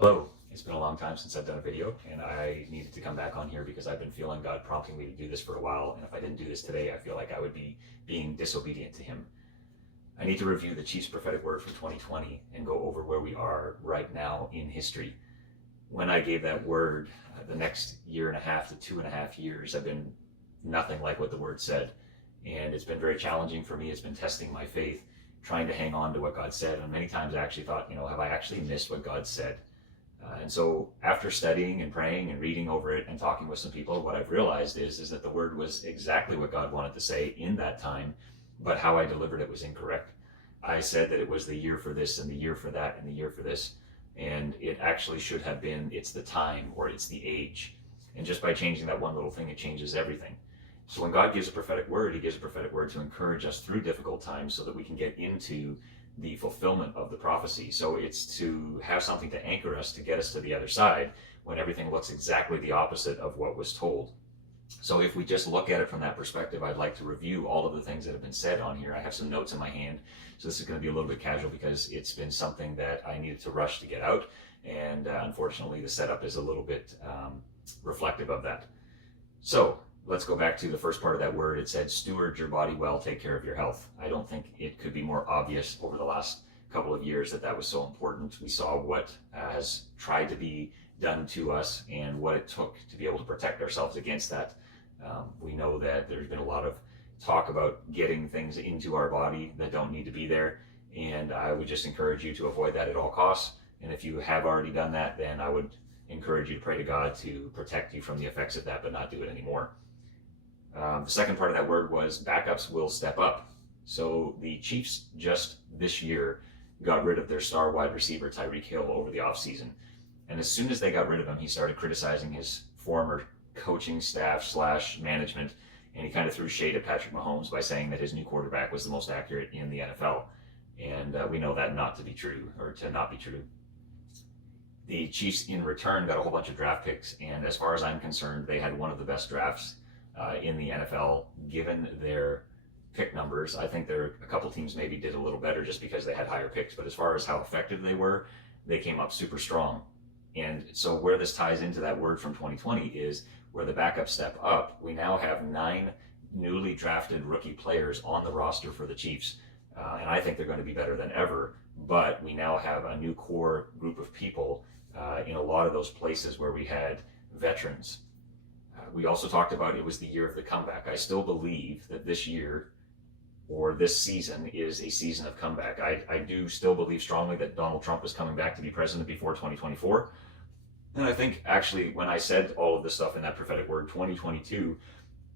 Hello, it's been a long time since I've done a video, and I needed to come back on here because I've been feeling God prompting me to do this for a while, and if I didn't do this today, I feel like I would be being disobedient to Him. I need to review the Chief's prophetic word for 2020 and go over where we are right now in history. When I gave that word, the next year and a half to 2.5 years have been nothing like what the word said, and it's been very challenging for me. It's been testing my faith, trying to hang on to what God said, and many times I actually thought, have I actually missed what God said? And so after studying and praying and reading over it and talking with some people, what I've realized is that the word was exactly what God wanted to say in that time, but how I delivered it was incorrect. I said that it was the year for this and the year for that and the year for this, and it actually should have been it's the time or it's the age. And just by changing that one little thing, it changes everything. So when God gives a prophetic word, He gives a prophetic word to encourage us through difficult times so that we can get into the fulfillment of the prophecy. So it's to have something to anchor us, to get us to the other side when everything looks exactly the opposite of what was told. So if we just look at it from that perspective, I'd like to review all of the things that have been said on here. I have some notes in my hand, so this is going to be a little bit casual because it's been something that I needed to rush to get out, and unfortunately the setup is a little bit reflective of that. So let's go back to the first part of that word. It said, steward your body well, take care of your health. I don't think it could be more obvious over the last couple of years that was so important. We saw what has tried to be done to us and what it took to be able to protect ourselves against that. We know that there's been a lot of talk about getting things into our body that don't need to be there, and I would just encourage you to avoid that at all costs. And if you have already done that, then I would encourage you to pray to God to protect you from the effects of that, but not do it anymore. The second part of that word was backups will step up. So the Chiefs just this year got rid of their star wide receiver Tyreek Hill over the offseason. And as soon as they got rid of him, he started criticizing his former coaching staff / management, and he kind of threw shade at Patrick Mahomes by saying that his new quarterback was the most accurate in the NFL. And we know that not to be true, or to not be true. The Chiefs in return got a whole bunch of draft picks, and as far as I'm concerned, they had one of the best drafts in the NFL, given their pick numbers. I think there a couple teams maybe did a little better just because they had higher picks, but as far as how effective they were, they came up super strong. And so where this ties into that word from 2020 is where the backup step up. We now have 9 newly drafted rookie players on the roster for the Chiefs, and I think they're going to be better than ever, but we now have a new core group of people in a lot of those places where we had veterans. We also talked about it was the year of the comeback. I still believe that this year or this season is a season of comeback. I do still believe strongly that Donald Trump is coming back to be president before 2024. And I think actually when I said all of this stuff in that prophetic word, 2022,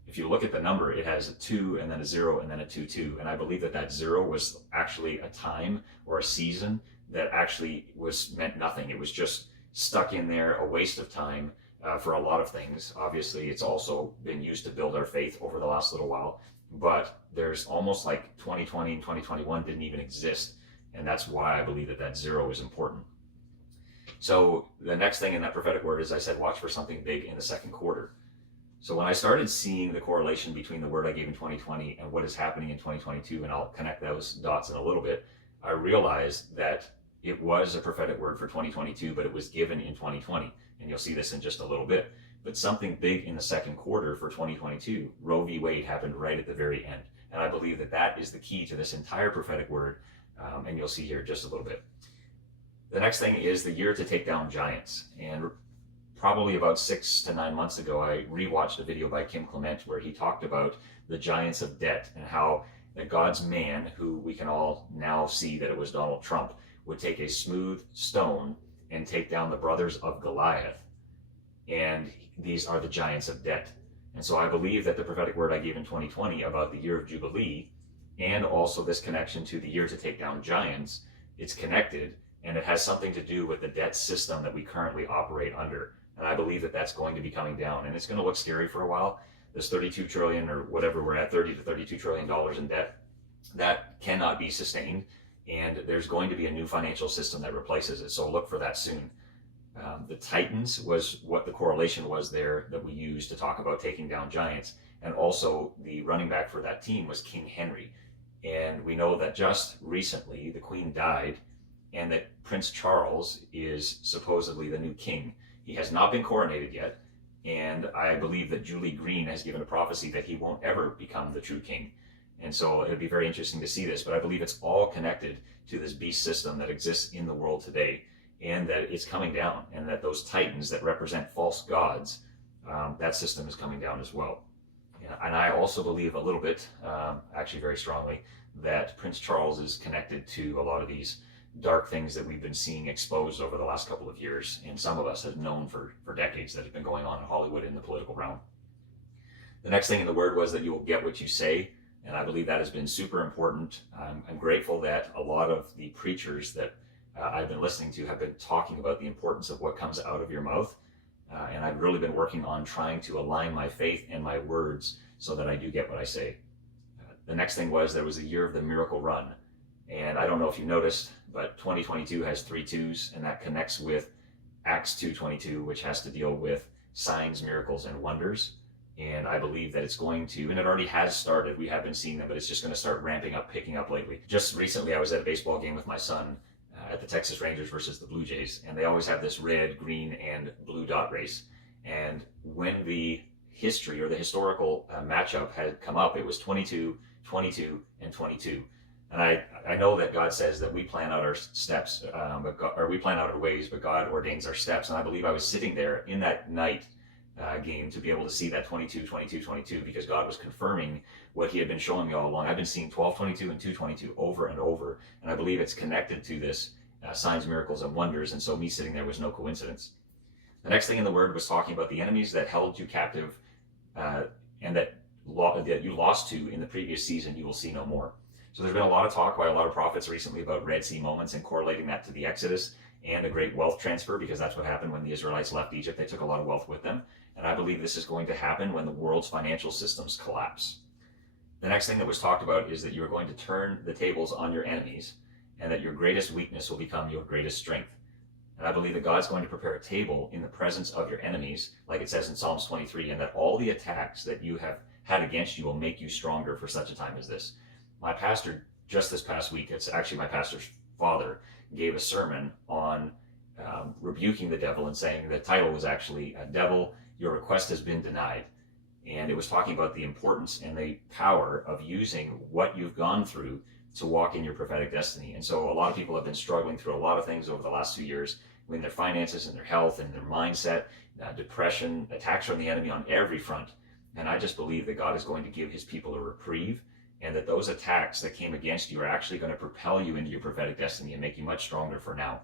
if you look at the number, it has a 2 and then a 0 and then a 2. And I believe that 0 was actually a time or a season that actually meant nothing. It was just stuck in there, a waste of time. For a lot of things. Obviously, it's also been used to build our faith over the last little while, but there's almost like 2020 and 2021 didn't even exist, and that's why I believe that 0 is important. So the next thing in that prophetic word is I said, watch for something big in the second quarter. So when I started seeing the correlation between the word I gave in 2020 and what is happening in 2022, and I'll connect those dots in a little bit, I realized that it was a prophetic word for 2022, but it was given in 2020. And you'll see this in just a little bit. But something big in the second quarter for 2022, Roe v. Wade happened right at the very end. And I believe that is the key to this entire prophetic word, and you'll see here just a little bit. The next thing is the year to take down giants. And probably about 6 to 9 months ago, I rewatched a video by Kim Clement where he talked about the giants of debt and how that God's man, who we can all now see that it was Donald Trump, would take a smooth stone and take down the brothers of Goliath. And these are the giants of debt. And so I believe that the prophetic word I gave in 2020 about the year of Jubilee, and also this connection to the year to take down giants, it's connected, and it has something to do with the debt system that we currently operate under. And I believe that that's going to be coming down, and it's going to look scary for a while. This 32 trillion or whatever we're at, 30 to 32 trillion dollars in debt, that cannot be sustained. And there's going to be a new financial system that replaces it. So look for that soon. The Titans was what the correlation was there that we used to talk about taking down giants. And also the running back for that team was King Henry. And we know that just recently the Queen died and that Prince Charles is supposedly the new king. He has not been coronated yet, and I believe that Julie Green has given a prophecy that he won't ever become the true king. And so it'd be very interesting to see this, but I believe it's all connected to this beast system that exists in the world today, and that it's coming down, and that those titans that represent false gods, that system is coming down as well. And I also believe a little bit, actually very strongly, that Prince Charles is connected to a lot of these dark things that we've been seeing exposed over the last couple of years, and some of us have known for decades that have been going on in Hollywood in the political realm. The next thing in the word was that you will get what you say, and I believe that has been super important. I'm grateful that a lot of the preachers that I've been listening to have been talking about the importance of what comes out of your mouth, and I've really been working on trying to align my faith and my words so that I do get what I say. The next thing was there was a year of the miracle run, and I don't know if you noticed, but 2022 has 3 2s, and that connects with Acts 2:22, which has to deal with signs, miracles, and wonders. And I believe that it's going to, and it already has started, we have been seeing them, but it's just going to start ramping up, picking up lately. Just recently, I was at a baseball game with my son at the Texas Rangers versus the Blue Jays, and they always have this red, green, and blue dot race. And when the history or the historical matchup had come up, it was 22, 22, and 22. And I know that God says that we plan out our steps, or we plan out our ways, but God ordains our steps. And I believe I was sitting there in that night game to be able to see that 22, 22, 22, because God was confirming what he had been showing me all along. I've been seeing 12:22 and 2:22 over and over, and I believe it's connected to this signs, miracles, and wonders. And so me sitting there was no coincidence. The next thing in the word was talking about the enemies that held you captive, and that you lost to in the previous season, you will see no more. So there's been a lot of talk by a lot of prophets recently about Red Sea moments and correlating that to the Exodus and a great wealth transfer, because that's what happened when the Israelites left Egypt. They took a lot of wealth with them. And I believe this is going to happen when the world's financial systems collapse. The next thing that was talked about is that you are going to turn the tables on your enemies, and that your greatest weakness will become your greatest strength. And I believe that God's going to prepare a table in the presence of your enemies, like it says in Psalms 23, and that all the attacks that you have had against you will make you stronger for such a time as this. My pastor, just this past week, it's actually my pastor's father, gave a sermon on rebuking the devil, and saying the title was actually Devil, Your Request Has Been Denied. And it was talking about the importance and the power of using what you've gone through to walk in your prophetic destiny. And so a lot of people have been struggling through a lot of things over the last 2 years, in their finances and their health and their mindset, depression, attacks from the enemy on every front. And I just believe that God is going to give his people a reprieve, and that those attacks that came against you are actually going to propel you into your prophetic destiny and make you much stronger for now.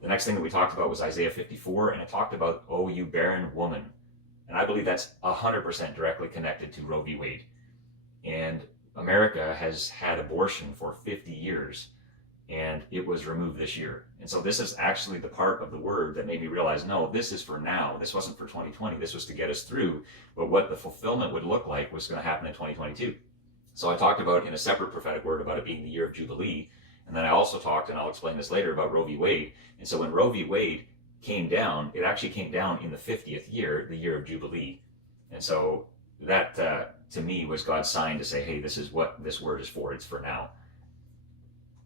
The next thing that we talked about was Isaiah 54, and it talked about, oh, you barren woman. And I believe that's 100% directly connected to Roe v. Wade. And America has had abortion for 50 years, and it was removed this year. And so this is actually the part of the word that made me realize, no, this is for now. This wasn't for 2020. This was to get us through. But what the fulfillment would look like was going to happen in 2022. So I talked about in a separate prophetic word about it being the year of Jubilee. And then I also talked, and I'll explain this later, about Roe v. Wade. And so when Roe v. Wade came down, it actually came down in the 50th year, the year of Jubilee. And so that, to me, was God's sign to say, hey, this is what this word is for. It's for now.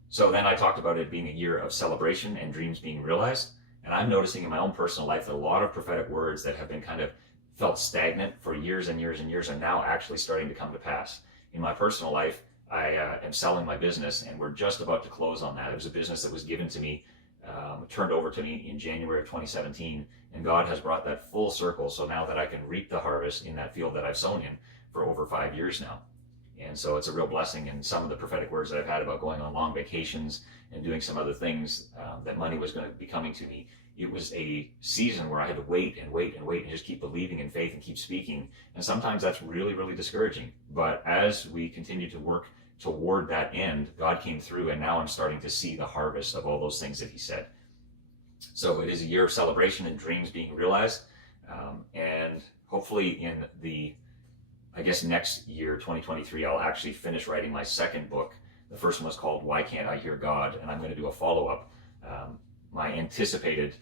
So then I talked about it being a year of celebration and dreams being realized. And I'm noticing in my own personal life that a lot of prophetic words that have been kind of felt stagnant for years and years and years are now actually starting to come to pass. In my personal life, I am selling my business, and we're just about to close on that. It was a business that was given to me, turned over to me in January of 2017, and God has brought that full circle. So now that I can reap the harvest in that field that I've sown in for over 5 years now. And so it's a real blessing. And some of the prophetic words that I've had about going on long vacations and doing some other things, that money was going to be coming to me. It was a season where I had to wait and wait and wait and just keep believing in faith and keep speaking. And sometimes that's really, really discouraging. But as we continue to work toward that end, God came through, and now I'm starting to see the harvest of all those things that he said. So it is a year of celebration and dreams being realized. And hopefully in the, next year, 2023, I'll actually finish writing my second book. The first one was called Why Can't I Hear God? And I'm going to do a follow-up. My anticipated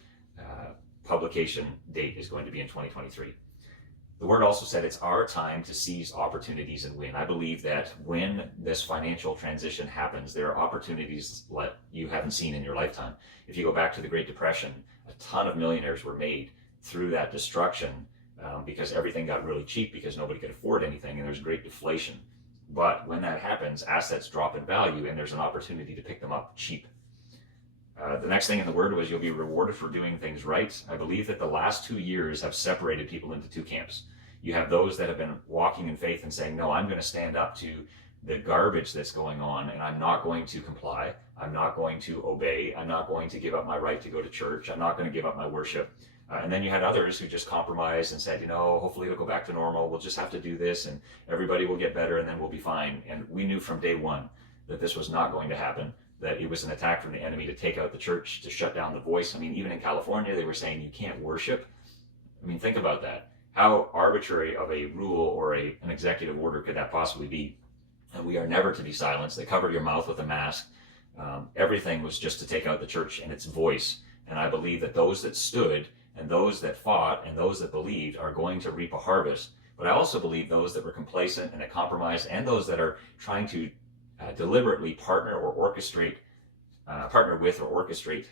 publication date is going to be in 2023. The word also said it's our time to seize opportunities and win. I believe that when this financial transition happens, there are opportunities like you haven't seen in your lifetime. If you go back to the Great Depression, a ton of millionaires were made through that destruction because everything got really cheap because nobody could afford anything and there's great deflation. But when that happens, assets drop in value and there's an opportunity to pick them up cheap. The next thing in the word was you'll be rewarded for doing things right. I believe that the last 2 years have separated people into two camps. You have those that have been walking in faith and saying, no, I'm going to stand up to the garbage that's going on and I'm not going to comply. I'm not going to obey. I'm not going to give up my right to go to church. I'm not going to give up my worship. And then you had others who just compromised and said, hopefully it'll go back to normal. We'll just have to do this and everybody will get better and then we'll be fine. And we knew from day one that this was not going to happen, that it was an attack from the enemy to take out the church, to shut down the voice. I mean, even in California, they were saying you can't worship. I mean, think about that. How arbitrary of a rule or an executive order could that possibly be? And we are never to be silenced. They covered your mouth with a mask. Everything was just to take out the church and its voice. And I believe that those that stood and those that fought and those that believed are going to reap a harvest. But I also believe those that were complacent and that compromised and those that are trying to deliberately partner with or orchestrate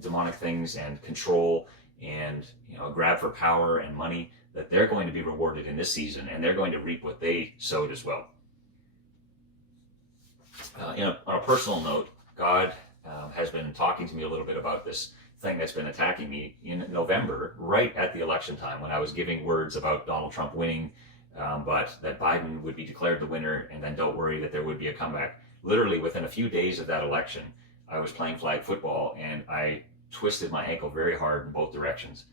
demonic things and control and grab for power and money, that they're going to be rewarded in this season and they're going to reap what they sowed as well. On a personal note, God has been talking to me a little bit about this thing that's been attacking me in November, right at the election time, when I was giving words about Donald Trump winning, but that Biden would be declared the winner, and then don't worry that there would be a comeback. Literally within a few days of that election, I was playing flag football and I twisted my ankle very hard in both directions.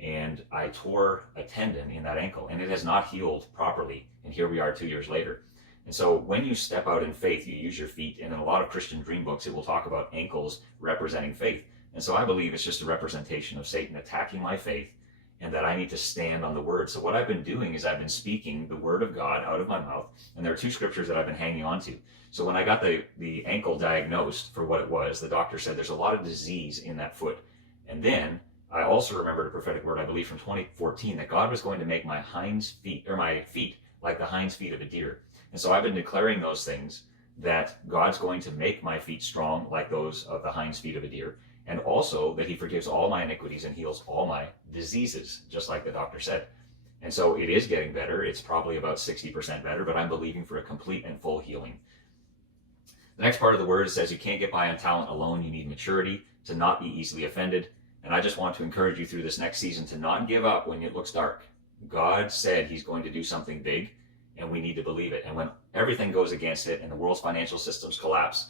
And I tore a tendon in that ankle and it has not healed properly. And here we are 2 years later. And so when you step out in faith, you use your feet. And in a lot of Christian dream books, it will talk about ankles representing faith. And so I believe it's just a representation of Satan attacking my faith and that I need to stand on the word. So what I've been doing is I've been speaking the word of God out of my mouth. And there are two scriptures that I've been hanging on to. So when I got the ankle diagnosed for what it was, the doctor said there's a lot of disease in that foot. And then I also remembered a prophetic word, I believe from 2014, that God was going to make my feet like the hinds feet of a deer. And so I've been declaring those things, that God's going to make my feet strong like those of the hinds feet of a deer. And also that he forgives all my iniquities and heals all my diseases, just like the doctor said. And so it is getting better. It's probably about 60% better, but I'm believing for a complete and full healing. The next part of the word says you can't get by on talent alone. You need maturity to not be easily offended. And I just want to encourage you through this next season to not give up when it looks dark. God said he's going to do something big, and we need to believe it. And when everything goes against it and the world's financial systems collapse,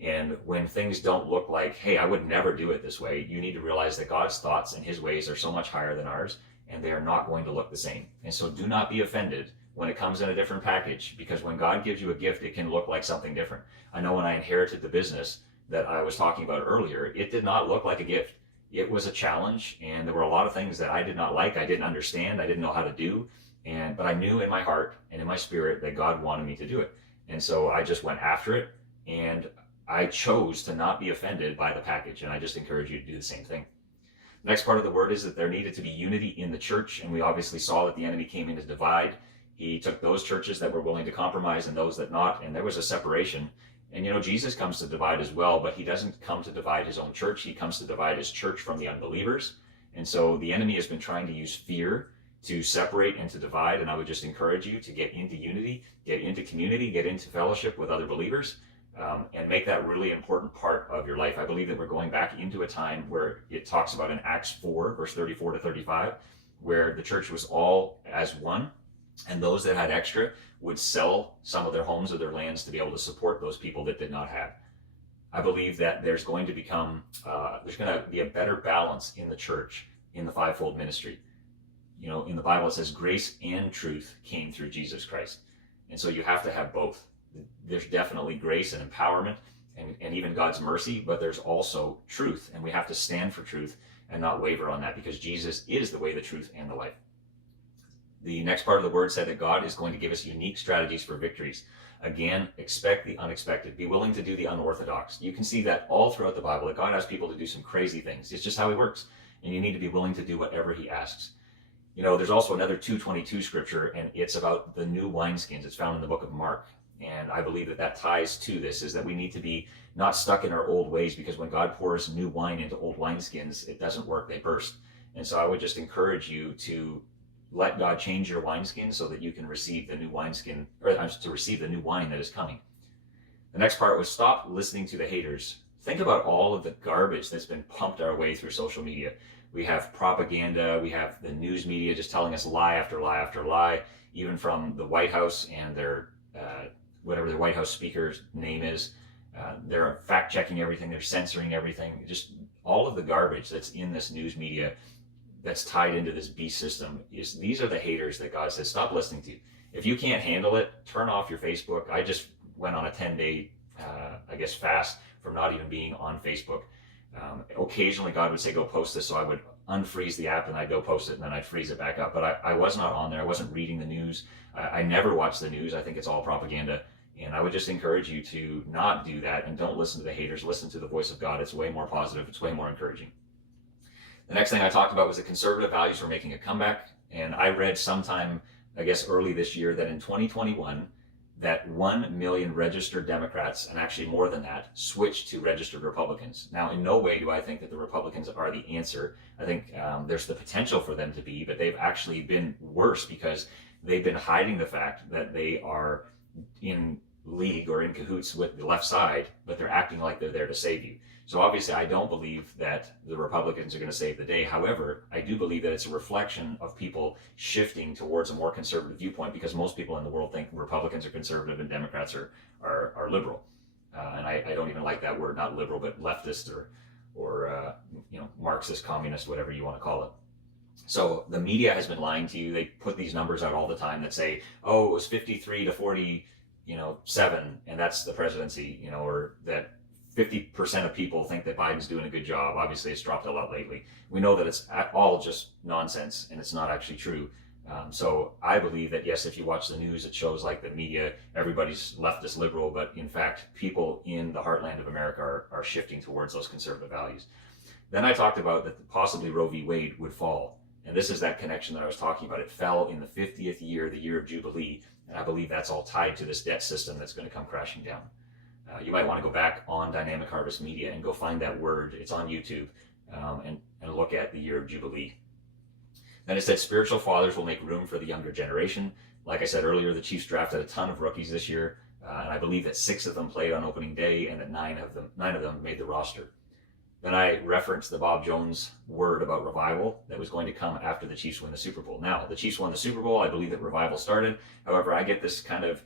and when things don't look like, hey, I would never do it this way, you need to realize that God's thoughts and his ways are so much higher than ours, and they are not going to look the same. And so do not be offended when it comes in a different package, because when God gives you a gift, it can look like something different. I know when I inherited the business that I was talking about earlier, it did not look like a gift. It was a challenge, and there were a lot of things that I did not like, I didn't understand, I didn't know how to do, but I knew in my heart and in my spirit that God wanted me to do it. And so I just went after it, and I chose to not be offended by the package, and I just encourage you to do the same thing. The next part of the word is that there needed to be unity in the church, and we obviously saw that the enemy came in to divide. He took those churches that were willing to compromise and those that not, and there was a separation. And Jesus comes to divide as well, but he doesn't come to divide his own church. He comes to divide his church from the unbelievers. And so the enemy has been trying to use fear to separate and to divide, and I would just encourage you to get into unity, get into community, get into fellowship with other believers, and make that really important part of your life. I believe that we're going back into a time where it talks about in Acts 4, verse 34 to 35, where the church was all as one, and those that had extra would sell some of their homes or their lands to be able to support those people that did not have. I believe that there's going to be a better balance in the church, in the fivefold ministry. In the Bible it says grace and truth came through Jesus Christ. And so you have to have both. There's definitely grace and empowerment and even God's mercy, but there's also truth, and we have to stand for truth and not waver on that, because Jesus is the way, the truth, and the life. The next part of the word said that God is going to give us unique strategies for victories. Again, expect the unexpected. Be willing to do the unorthodox. You can see that all throughout the Bible, that God asks people to do some crazy things. It's just how he works. And you need to be willing to do whatever he asks. There's also another 2:22 scripture, and it's about the new wineskins. It's found in the book of Mark. And I believe that that ties to this, is that we need to be not stuck in our old ways, because when God pours new wine into old wineskins, it doesn't work, they burst. And so I would just encourage you to let God change your wineskin so that you can receive the new wineskin, or to receive the new wine that is coming. The next part was stop listening to the haters. Think about all of the garbage that's been pumped our way through social media. We have propaganda, we have the news media just telling us lie after lie after lie, even from the White House and their, whatever their White House speaker's name is. They're fact checking everything, they're censoring everything, just all of the garbage that's in this news media that's tied into this beast system. These are the haters that God says, stop listening to. If you can't handle it, turn off your Facebook. I just went on a 10-day, fast from not even being on Facebook. Occasionally God would say, go post this. So I would unfreeze the app and I'd go post it and then I'd freeze it back up. But I was not on there. I wasn't reading the news. I never watch the news. I think it's all propaganda. And I would just encourage you to not do that and don't listen to the haters. Listen to the voice of God. It's way more positive. It's way more encouraging. The next thing I talked about was that conservative values were making a comeback. And I read sometime, early this year, that in 2021, that 1 million registered Democrats, and actually more than that, switched to registered Republicans. Now, in no way do I think that the Republicans are the answer. I think there's the potential for them to be, but they've actually been worse because they've been hiding the fact that they are in league or in cahoots with the left side, but they're acting like they're there to save you. So obviously I don't believe that the Republicans are going to save the day. However, I do believe that it's a reflection of people shifting towards a more conservative viewpoint, because most people in the world think Republicans are conservative and Democrats are liberal. And I don't even like that word, not liberal, but leftist or Marxist, communist, whatever you want to call it. So the media has been lying to you. They put these numbers out all the time that say, oh, it was 53 to 47, and that's the presidency, or that 50% of people think that Biden's doing a good job. Obviously, it's dropped a lot lately. We know that it's all just nonsense, and it's not actually true. So I believe that, yes, if you watch the news, it shows like the media, everybody's leftist liberal, but in fact, people in the heartland of America are shifting towards those conservative values. Then I talked about that possibly Roe v. Wade would fall. And this is that connection that I was talking about. It fell in the 50th year, the year of Jubilee, and I believe that's all tied to this debt system that's going to come crashing down. You might want to go back on Dynamic Harvest Media and go find that word. It's on YouTube, and look at the year of Jubilee. Then it said spiritual fathers will make room for the younger generation. Like I said earlier, the Chiefs drafted a ton of rookies this year, and I believe that 6 of them played on opening day, and that 9 of them made the roster. Then I referenced the Bob Jones word about revival that was going to come after the Chiefs win the Super Bowl. Now, the Chiefs won the Super Bowl. I believe that revival started. However, I get this kind of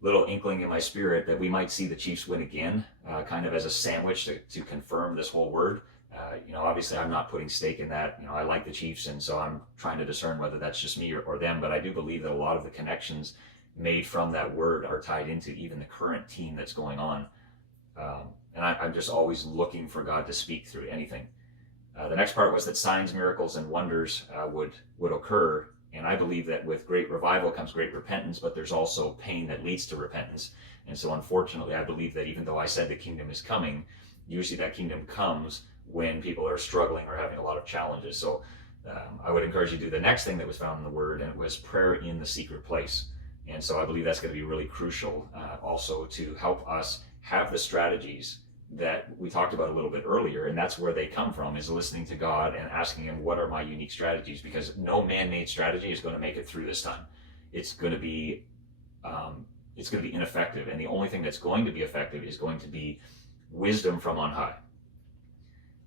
little inkling in my spirit that we might see the Chiefs win again, kind of as a sandwich to confirm this whole word. Obviously I'm not putting stake in that. I like the Chiefs, and so I'm trying to discern whether that's just me or them, but I do believe that a lot of the connections made from that word are tied into even the current team that's going on. And I'm just always looking for God to speak through anything. The next part was that signs, miracles, and wonders would occur. And I believe that with great revival comes great repentance, but there's also pain that leads to repentance. And so unfortunately, I believe that even though I said the kingdom is coming, usually that kingdom comes when people are struggling or having a lot of challenges. So I would encourage you to do the next thing that was found in the word, and it was prayer in the secret place. And so I believe that's going to be really crucial also to help us have the strategies that we talked about a little bit earlier, and that's where they come from, is listening to God and asking him, what are my unique strategies? Because no man-made strategy is going to make it through this time. It's going to be ineffective, and the only thing that's going to be effective is going to be wisdom from on high.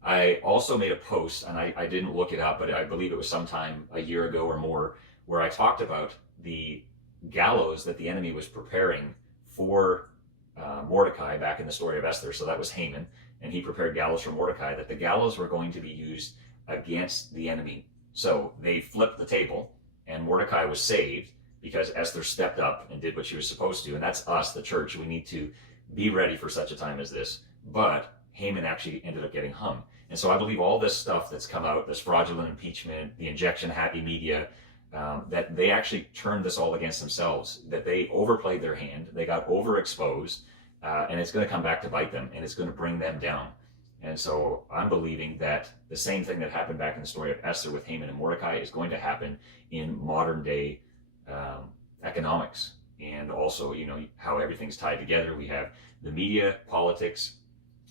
I also made a post, and I didn't look it up, but I believe it was sometime a year ago or more, where I talked about the gallows that the enemy was preparing for Mordecai back in the story of Esther. So that was Haman, and he prepared gallows for Mordecai, that the gallows were going to be used against the enemy. So they flipped the table, and Mordecai was saved because Esther stepped up and did what she was supposed to. And that's us, the church. We need to be ready for such a time as this. But Haman actually ended up getting hung. And so I believe all this stuff that's come out, this fraudulent impeachment, the injection happy media, that they actually turned this all against themselves, that they overplayed their hand, they got overexposed, and it's going to come back to bite them, and it's going to bring them down. And so I'm believing that the same thing that happened back in the story of Esther with Haman and Mordecai is going to happen in modern day economics. And also, how everything's tied together. We have the media, politics,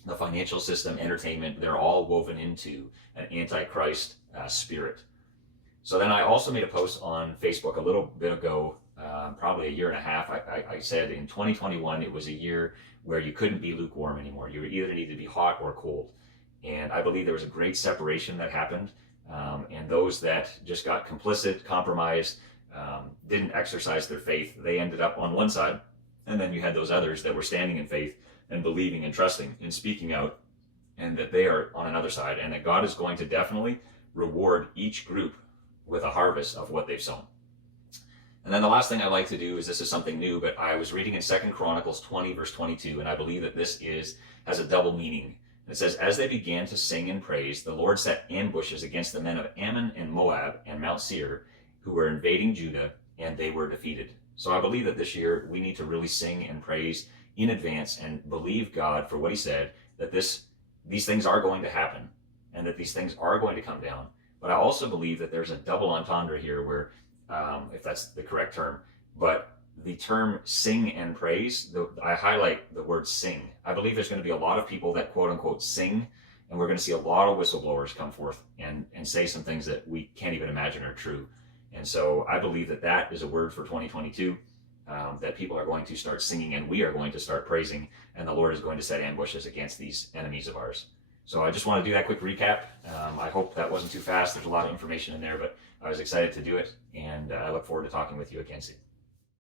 the financial system, entertainment, they're all woven into an antichrist spirit. So then I also made a post on Facebook a little bit ago, probably a year and a half. I said in 2021, it was a year where you couldn't be lukewarm anymore. You either needed to be hot or cold. And I believe there was a great separation that happened. And those that just got complicit, compromised, didn't exercise their faith, they ended up on one side. And then you had those others that were standing in faith and believing and trusting and speaking out, and that they are on another side, and that God is going to definitely reward each group with a harvest of what they've sown. And then the last thing I like to do is, this is something new, but I was reading in 2 Chronicles 20 verse 22, and I believe that this has a double meaning. It says, as they began to sing and praise, the Lord set ambushes against the men of Ammon and Moab and Mount Seir, who were invading Judah, and they were defeated. So I believe that this year we need to really sing and praise in advance and believe God for what he said, that these things are going to happen and that these things are going to come down. But I also believe that there's a double entendre here where, if that's the correct term, but the term sing and praise, I highlight the word sing. I believe there's going to be a lot of people that quote unquote sing, and we're going to see a lot of whistleblowers come forth and say some things that we can't even imagine are true. And so I believe that that is a word for 2022. That people are going to start singing and we are going to start praising, and the Lord is going to set ambushes against these enemies of ours. So I just want to do that quick recap. I hope that wasn't too fast. There's a lot of information in there, but I was excited to do it, and I look forward to talking with you again soon.